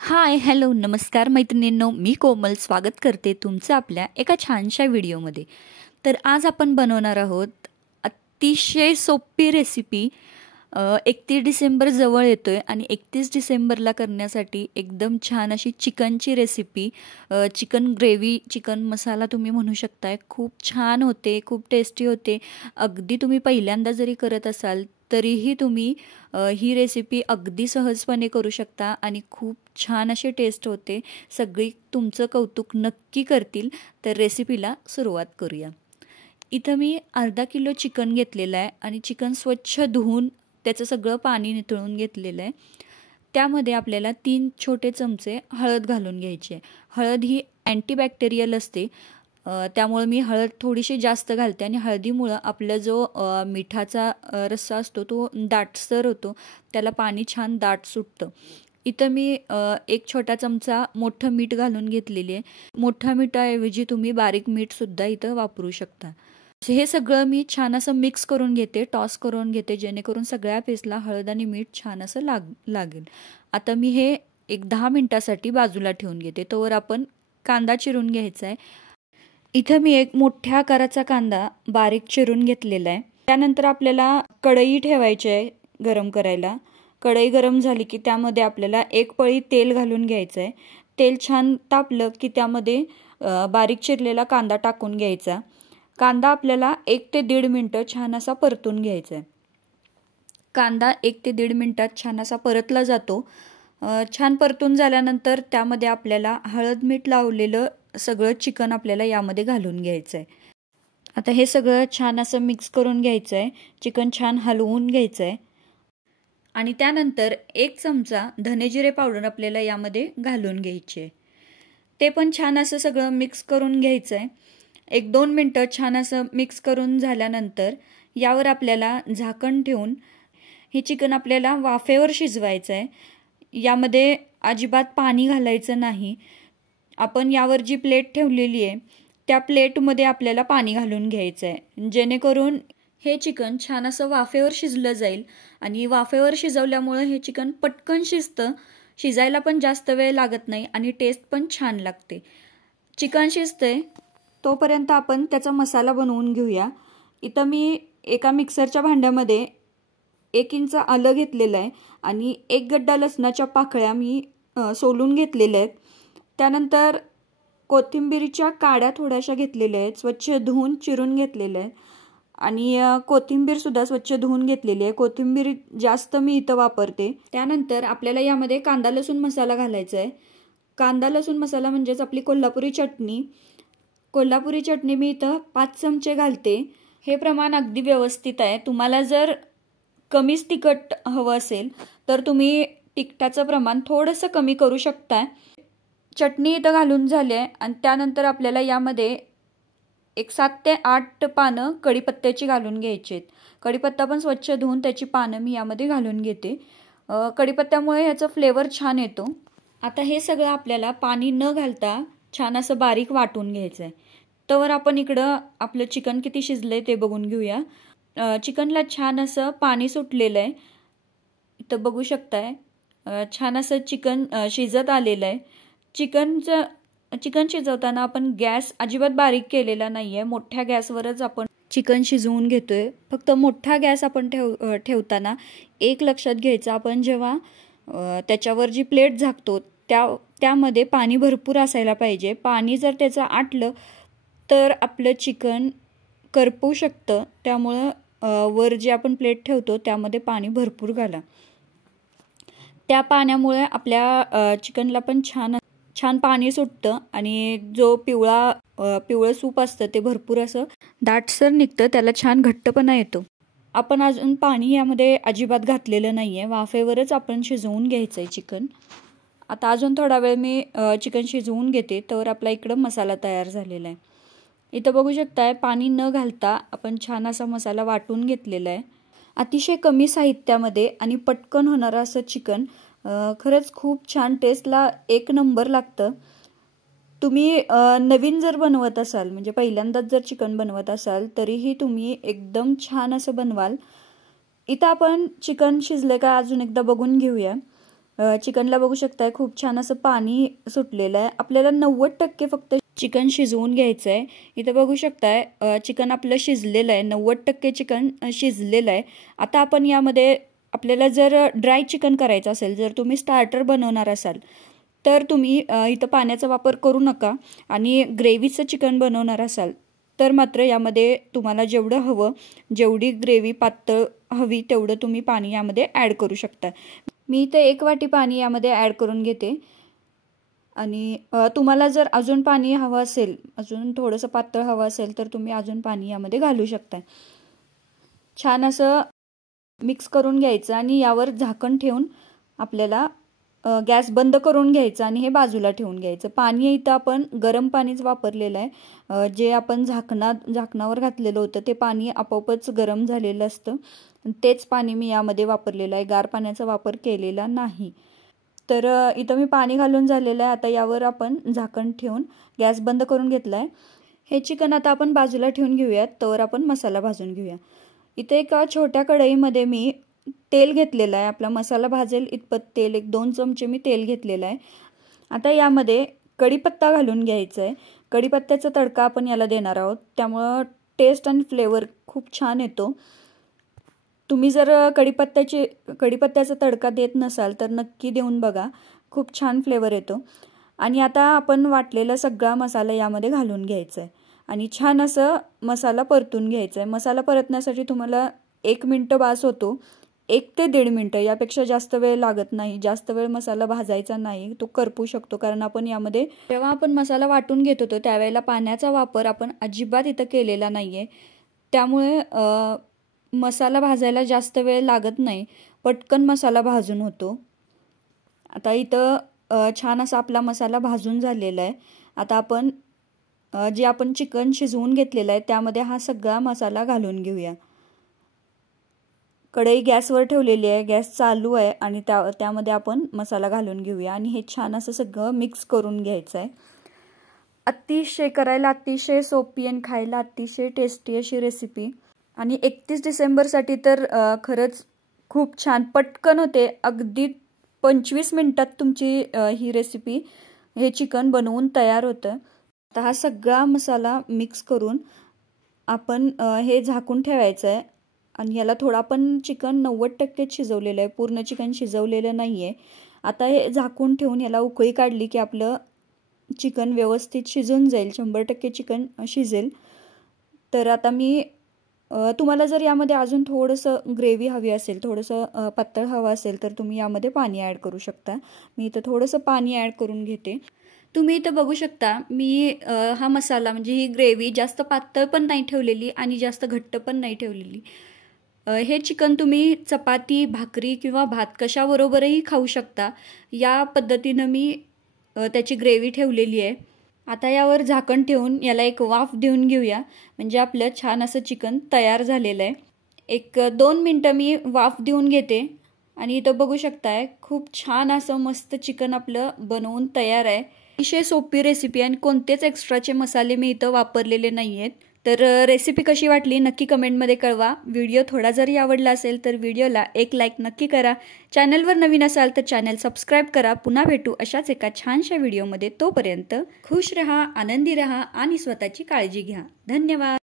हाय, hello, नमस्कार मैत्रिणींनो, मी कोमल स्वागत करते तुमचं आपल्या एका छानशा व्हिडिओमध्ये. तर आज आपण बनवणार आहोत अतिशय सोपी रेसिपी. 31 डिसेंबर जवळ येतोय आणि 31 डिसेंबरला करण्यासाठी एकदम छान अशी चिकनची रेसिपी. चिकन ग्रेव्ही, चिकन मसाला तुम्ही म्हणू शकताय. खूप छान होते, खूप टेस्टी होते. अगदी तुम्ही पहिल्यांदा जरी करत असाल तरीही तुम्ही ही रेसिपी अगदी सहजपणे करू शकता आणि खूप छान अशी टेस्ट होते. सगळी तुमचं कौतुक नक्की करतील. तर रेसिपीला सुरुवात करूया. इथं मी अर्धा किलो चिकन घेतलेलं आहे आणि चिकन स्वच्छ धुवून त्याचं सगळं पाणी निथळून घेतलेलं आहे. त्यामध्ये आपल्याला 3 छोटे चमचे हळद घालून घ्यायची आहे. हळद ही अँटीबॅक्टेरियल असते, त्यामुळे मी हळद थोडीशी जास्त घालते आणि हळदीमुळं आपला जो मिठाचा रस्सा असतो तो दाटसर होतो, त्याला पाणी छान दाट सुटतं. इथं मी 1 छोटा चमचा मोठं मीठ घालून घेतलेली आहे. मोठ्या मिठाऐवजी तुम्ही बारीक मीठसुद्धा इथं वापरू शकता. हे सगळं मी छान असं मिक्स करून घेते, टॉस करून घेते, जेणेकरून सगळ्या पेस्टला हळद आणि मीठ छान असं लागेल. आता मी हे एक 10 मिनटासाठी बाजूला ठेवून घेते. तोवर आपण कांदा चिरून घ्यायचा आहे. इथं मी एक मोठ्या आकाराचा कांदा बारीक चिरून घेतलेला आहे. त्यानंतर आपल्याला कढई ठेवायची आहे गरम करायला. कढई गरम झाली की त्यामध्ये आपल्याला 1 पळी तेल घालून घ्यायचं आहे. तेल छान तापलं की त्यामध्ये बारीक चिरलेला कांदा टाकून घ्यायचा. कांदा आपल्याला 1 ते 1.5 मिनटं छान असा परतून घ्यायचा आहे. कांदा 1 ते 1.5 मिनटात छान असा परतला जातो. छान परतून झाल्यानंतर त्यामध्ये आपल्याला हळद मीठ लावलेलं सगळं चिकन आपल्याला यामध्ये घालून घ्यायचं आहे. आता हे सगळं छान असं मिक्स करून घ्यायचं आहे. चिकन छान हलवून घ्यायचं आहे आणि त्यानंतर 1 चमचा धनेजिरे पावडर आपल्याला यामध्ये घालून घ्यायची आहे. ते पण छान असं सगळं मिक्स करून घ्यायचं आहे. 1-2 मिनटं छान असं मिक्स करून झाल्यानंतर यावर आपल्याला झाकण ठेवून हे चिकन आपल्याला वाफेवर शिजवायचं आहे. यामध्ये अजिबात पाणी घालायचं नाही. आपण यावर जी प्लेट ठेवलेली आहे त्या प्लेटमध्ये आपल्याला पाणी घालून घ्यायचं आहे, जेणेकरून हे चिकन छान असं वाफेवर शिजलं जाईल. आणि वाफेवर शिजवल्यामुळं हे चिकन पटकन शिजतं, शिजायला पण जास्त वेळ लागत नाही आणि टेस्ट पण छान लागते. चिकन शिजतंय तोपर्यंत आपण त्याचा मसाला बनवून घेऊया. इथं मी एका मिक्सरच्या भांड्यामध्ये 1 इंच आलं घेतलेलं आहे आणि 1 गड्डा लसणाच्या पाकळ्या मी सोलून घेतलेल्या आहेत. त्यानंतर कोथिंबीरीच्या काड्या थोड्याशा घेतलेल्या आहेत, स्वच्छ धुवून चिरून घेतलेल्या आहेत आणि कोथिंबीरसुद्धा स्वच्छ धुवून घेतलेली आहे. कोथिंबीर जास्त मी इथं वापरते. त्यानंतर आपल्याला यामध्ये कांदा लसूण मसाला घालायचा आहे. कांदा लसूण मसाला म्हणजेच आपली कोल्हापुरी चटणी. कोल्हापुरी चटणी मी इथं 5 चमचे घालते. हे प्रमाण अगदी व्यवस्थित आहे. तुम्हाला जर कमीच तिखट हवं असेल तर तुम्ही तिखटाचं प्रमाण थोडंसं कमी करू शकता. चटणी इथं घालून झाली आहे आणि त्यानंतर आपल्याला यामध्ये एक 7 ते 8 पानं कढीपत्त्याची घालून घ्यायची आहेत. कढीपत्ता पण स्वच्छ धुवून त्याची पानं मी यामध्ये घालून घेते. कढीपत्त्यामुळे ह्याचा फ्लेवर छान येतो. आता हे सगळं आपल्याला पाणी न घालता छान असं बारीक वाटून घ्यायचं आहे. तवर आपण इकडं आपलं चिकन किती शिजलंय ते बघून घेऊया. चिकनला छान असं पाणी सुटलेलं आहे. इथं बघू शकताय छान असं चिकन शिजत आलेलं आहे. चिकन शिजवताना आपण गॅस अजिबात बारीक केलेला नाही आहे. मोठ्या गॅसवरच आपण चिकन शिजवून घेतोय. फक्त मोठा गॅस आपण ठेवताना एक लक्षात घ्यायचं, आपण जेव्हा त्याच्यावर जी प्लेट झाकतो त्यामध्ये पाणी भरपूर असायला पाहिजे. पाणी जर त्याचं आटलं तर आपलं चिकन करपू शकतं. त्यामुळं वर जे आपण प्लेट ठेवतो त्यामध्ये पाणी भरपूर घाला. त्या पाण्यामुळे आपल्या चिकनला पण छान पाणी सुटतं आणि जो पिवळं सूप असतं ते भरपूर असं दाटसर निघतं, त्याला छान घट्टपणा येतो. आपण अजून पाणी यामध्ये अजिबात घातलेलं नाही आहे. वाफेवरच आपण शिजवून घ्यायचं आहे चिकन. आता अजून थोडा वेळ मी चिकन शिजवून घेते, तर आपला इकडं मसाला तयार झालेला आहे. इथं बघू शकताय पाणी न घालता आपण छान असा मसाला वाटून घेतलेला आहे. अतिशय कमी साहित्यामध्ये आणि पटकन होणारं असं चिकन खरंच खूप छान, टेस्टला 1 नंबर लागतं. तुम्ही नवीन जर बनवत असाल, म्हणजे पहिल्यांदाच जर चिकन बनवत असाल तरीही तुम्ही एकदम छान असं बनवाल. इथं आपण चिकन शिजले का अजून एकदा बघून घेऊया. चिकनला बघू शकताय खूप छान असं पाणी सुटलेलं आहे। आपल्याला 90% फक्त चिकन शिजवून घ्यायचं आहे। इथं बघू शकताय चिकन आपलं शिजलेलं आहे, 90% चिकन शिजलेलं आहे। आता आपण यामध्ये आपल्याला जर ड्राय चिकन करायचं असेल, जर तुम्ही स्टार्टर बनवणार असाल तर तुम्ही इथं पाण्याचा वापर करू नका, आणि ग्रेव्हीचं चिकन बनवणार असाल तर मात्र यामध्ये तुम्हाला जेवढं हवं, जेवढी ग्रेव्ही पातळ हवी तेवढं तुम्ही पाणी यामध्ये ॲड करू शकता। मी इथं 1 वाटी पाणी यामध्ये ॲड करून घेते, आणि तुम्हाला जर अजून पाणी हवं असेल, अजून थोडंसं पातळ हवं असेल तर तुम्ही अजून पाणी यामध्ये घालू शकता। छान असं मिक्स करून घ्यायचं आणि यावर झाकण ठेवून आपल्याला गॅस बंद करून घ्यायचं आणि हे बाजूला ठेवून घ्यायचं। पाणी इथं आपण गरम पाणीच वापरलेलं आहे, जे आपण झाकणावर घातलेलं होतं ते पाणी आपोआपच गरम झालेलं असतं, तेच पाणी मी यामध्ये वापरलेलं आहे, गार पाण्याचा वापर केलेला नाही। तर इथं मी पाणी घालून झालेलं आहे। आता यावर आपण झाकण ठेवून गॅस बंद करून घेतला आहे। हे चिकन आता आपण बाजूला ठेवून घेऊयात, तर आपण मसाला भाजून घेऊया। इथे एका छोट्या कढईमध्ये मी तेल घेतलेलं आहे, आपला मसाला भाजेल इतपत तेल, 1-2 चमचे मी तेल घेतलेलं आहे। आता यामध्ये कढीपत्ता घालून घ्यायचा आहे। कढीपत्त्याचा तडका आपण याला देणार आहोत, त्यामुळं टेस्ट आणि फ्लेवर खूप छान येतो। तुम्ही जर कढीपत्त्याचा तडका देत नसाल तर नक्की देऊन बघा, खूप छान फ्लेवर येतो। आणि आता आपण वाटलेला सगळा मसाला यामध्ये घालून घ्यायचा आहे आणि छान असं मसाला परतून घ्यायचा आहे। मसाला परतण्यासाठी तुम्हाला 1 मिनिट बास होतो, 1 ते 1.5 मिनिट, यापेक्षा जास्त वेळ लागत नाही। जास्त वेळ मसाला भाजायचा नाही, तो करपू शकतो, कारण आपण यामध्ये जेव्हा आपण मसाला वाटून घेत होतो त्यावेळेला पाण्याचा वापर आपण अजिबात इथं केलेला नाहीये, त्यामुळे मसाला भाजायला जास्त वेळ लागत नाही, पटकन मसाला भाजून होतो। आता इथं छान असा आपला मसाला भाजून झालेला आहे। आता आपण जे आपण चिकन शिजवून घेतलेलं आहे त्यामध्ये हा सगळा मसाला घालून घेऊया। कढई गॅसवर ठेवलेली आहे, गॅस चालू आहे, आणि त्यामध्ये आपण मसाला घालून घेऊया आणि हे छान असं सगळं मिक्स करून घ्यायचं आहे। करायला अतिशय सोपी आणि खायला अतिशय टेस्टी अशी रेसिपी, आणि 31 डिसेंबरसाठी तर खरंच खूप छान पटकन होते। अगदी 25 मिनिटात तुमची ही रेसिपी, हे चिकन बनवून तयार होतं। आता हा सगळा मसाला मिक्स करून आपण हे झाकून ठेवायचं आहे, आणि याला थोडा आपण चिकन 90% शिजवलेलं आहे, पूर्ण चिकन शिजवलेलं नाही आहे। आता हे झाकून ठेवून याला उकळी काढली की आपलं चिकन व्यवस्थित शिजून जाईल, 100% चिकन शिजेल। तर आता मी तुम्हाला जर यामध्ये अजून थोडंसं ग्रेव्ही हवी असेल, थोडंसं पातळ हवं असेल तर तुम्ही यामध्ये पाणी ॲड करू शकता। मी इथं थोडंसं पाणी ॲड करून घेते। तुम्ही इथं बघू शकता मी हा मसाला म्हणजे ही ग्रेव्ही जास्त पातळ पण नाही ठेवलेली आणि जास्त घट्ट पण नाही ठेवलेली। हे चिकन तुम्ही चपाती, भाकरी किंवा भात कशाबरोबरही खाऊ शकता, या पद्धतीनं मी त्याची ग्रेव्ही ठेवलेली आहे। आता यावर झाकण ठेवून याला एक वाफ देऊन घेऊया, म्हणजे आपलं छान असं चिकन तयार झालेलं आहे। 1-2 मिनटं मी वाफ देऊन घेते, आणि इथं बघू शकताय खूप छान असं मस्त चिकन आपलं बनवून तयार आहे। अतिशय सोपी रेसिपी, आणि कोणतेच एक्स्ट्राचे मसाले मी इथं वापरलेले नाही आहेत। तर रेसिपी कशी वाटली नक्की कमेंटमध्ये कळवा। व्हिडिओ थोडा जरी आवडला असेल तर व्हिडिओला एक लाईक नक्की करा। चॅनलवर नवीन असाल तर चॅनल सबस्क्राईब करा। पुन्हा भेटू अशाच एका छानशा व्हिडिओमध्ये, तोपर्यंत खुश रहा, आनंदी रहा आणि स्वतःची काळजी घ्या। धन्यवाद।